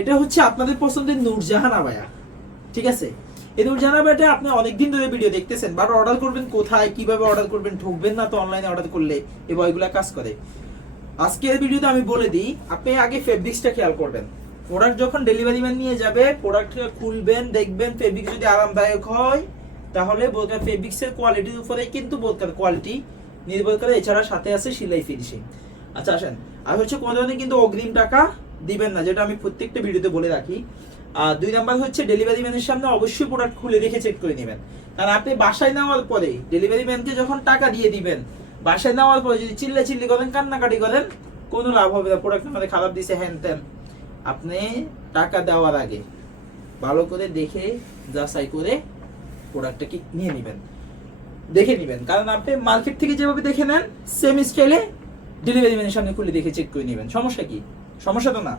এটা হচ্ছে আপনাদের পছন্দের নূরজাহান আবায়া ঠিক আছে? এই নূরজাহান আবায়াটা আপনি অনেকদিন ধরে ভিডিও দেখতেছেন বাট অর্ডার করবেন কোথায়, কীভাবে অর্ডার করবেন ঠকবেন না তো অনলাইনে অর্ডার করলে এই বইগুলা কাজ করে। আজকের ভিডিওতে আমি বলে দিই, আপনি আগে ফেব্রিক্সটা খেয়াল করবেন। প্রোডাক্ট যখন ডেলিভারি ম্যান নিয়ে যাবে প্রোডাক্টটা খুলবেন, দেখবেন ফেব্রিক যদি আরামদায়ক হয়, তাহলে বোরকার ফেব্রিক্সের কোয়ালিটির উপরে কিন্তু বোরকার কোয়ালিটি নির্ভর করে এছাড়া সাথে আছে সেলাই ফিনিশিং আচ্ছা আসেন। আর হচ্ছে কোনো ধরনের কিন্তু অগ্রিম টাকা দিবেন না, যেটা আমি প্রত্যেকটা ভিডিওতে বলে রাখি। আর দুই নাম্বার হচ্ছে ডেলিভারি ম্যানের সামনে অবশ্যই প্রোডাক্ট খুলে রেখে চেক করে নেবেন। কারণ আপনি বাসায় নেওয়ার পরে ডেলিভারি ম্যানকে যখন টাকা দিয়ে দিবেন, বাসায় নেওয়ার পরে যদি চিল্লা চিল্লি করেন, কান্নাকাটি করেন, কোনো লাভ হবে না। প্রোডাক্ট আমাদের খারাপ দিছে, হ্যান ত্যান। আপনি টাকা দেওয়ার আগে ভালো করে দেখে, যাচাই করে প্রোডাক্টটাকে নিয়ে নেবেন। দেখে নেবেন। কারণ আপনি মার্কেট থেকে যেভাবে দেখে নেন সেম স্টাইলে ডেলিভারি ম্যানের সামনে খুলে দেখে চেক করে নেবেন। সমস্যা কি? সমস্যা তো না।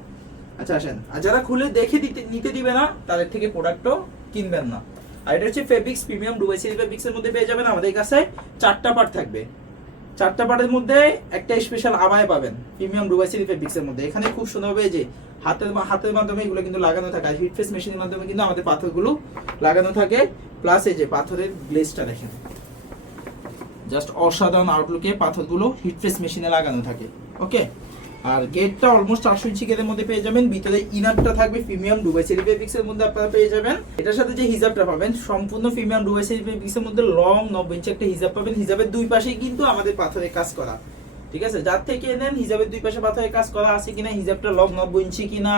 আচ্ছা আসেন। আর যারা খুলে দেখে দিতে নিতে দিবে না, তাদের থেকে প্রোডাক্টও কিনবেন না। আর এটা হচ্ছে ফেব্রিক্স প্রিমিয়াম ডুবাই সিরিজ ফেব্রিক্সের মধ্যে পেয়ে যাবেন। আমাদের কাছে চারটা পার্ট থাকবে। চারটা পার্টের মধ্যে একটা স্পেশাল আবায় পাবেন প্রিমিয়াম ডুবাই সিরিজ ফেব্রিক্সের মধ্যে। এখানে খুব সুন্দর হবে যে হাতের হাতের মাধ্যমে এগুলো কিন্তু লাগানো থাকে। আর হিট ফেস মেশিনের মাধ্যমে কিন্তু আমাদের পাথরগুলো লাগানো থাকে। প্লাস এই যে পাথরের গ্লেজটা দেখেন। জাস্ট অসাধারণ আউটলুকে পাথরগুলো হিট ফেস মেশিনে লাগানো থাকে। ওকে আর গেটটা অলমোস্ট চারশো ইঞ্চি গেটের মধ্যে পেয়ে যাবেন। ভিতরে ইনারটা থাকবে প্রিমিয়াম ডুবাই সেরিফেব্রিক্স এর মধ্যে আপনারা পেয়ে যাবেন। এটার সাথে যে হিজাবটা পাবেন, সম্পূর্ণ প্রিমিয়াম ডুবাই সেরিফেব্রিক্স এর মধ্যে লং নব্বই ইঞ্চি একটা হিজাব পাবেন। হিজাবের দুই পাশেই কিন্তু আমাদের পাথরের কাজ করা। ঠিক আছে? যার থেকে নেন, হিজাবের দুই পাশে পাথরের কাজ করা আছে কিনা, হিজাবটা লং নব্বই ইঞ্চি কিনা,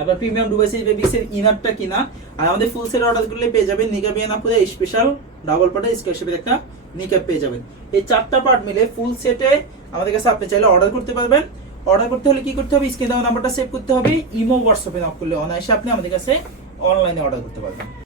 আবার প্রিমিয়াম ডুবাই সেরিফেব্রিক্স এর ইনারটা কিনা, আর আমাদের ফুল সেট অর্ডার করলে পেয়ে যাবেন নিকাবিয়ান আপুরে স্পেশাল ডাবল পার্টের স্কোয়ার শেপের একটা নিকাপ পেয়ে যাবেন। এই চারটা পার্ট মিলে ফুল সেটে আমাদের কাছে আপনি চাইলে অর্ডার করতে পারবেন। অর্ডার করতে হলে কি করতে হবে? স্ক্রিনে দেওয়া নাম্বারটা সেভ করতে হবে। ইমো হোয়াটসঅ্যাপে নক করলে অনায়াসে আপনি আমাদের কাছে অনলাইনে অর্ডার করতে পারবেন।